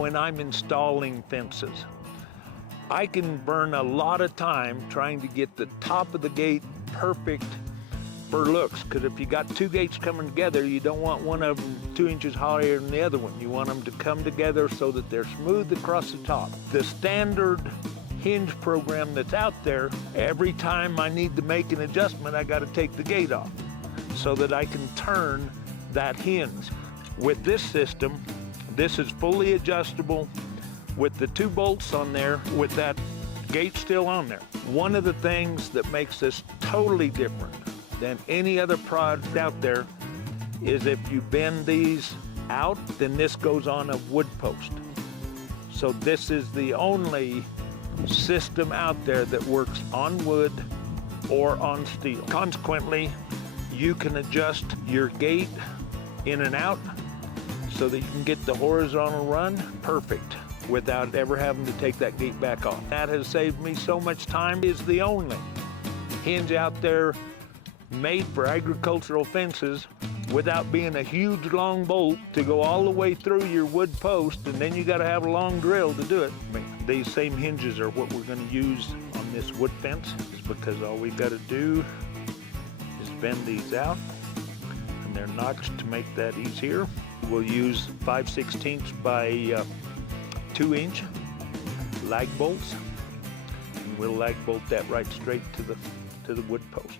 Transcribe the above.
when I'm installing fences. I can burn a lot of time trying to get the top of the gate perfect for looks, because if you got two gates coming together, you don't want one of them 2 inches higher than the other one. You want them to come together so that they're smooth across the top. The standard hinge program that's out there, every time I need to make an adjustment, I got to take the gate off so that I can turn that hinge. With this system, this is fully adjustable with the 2 bolts on there with that gate still on there. One of the things that makes this totally different than any other product out there is if you bend these out, then this goes on a wood post. So this is the only system out there that works on wood or on steel. Consequently, you can adjust your gate in and out so that you can get the horizontal run perfect without ever having to take that gate back off. That has saved me so much time. It's the only hinge out there made for agricultural fences without being a huge long bolt to go all the way through your wood post, and then you got to have a long drill to do it. These same hinges are what we're going to use on this wood fence, because all we got to do is bend these out, and they're notched to make that easier. We'll use 5/16 by 2 inch lag bolts, and we'll lag bolt that right straight to the wood post.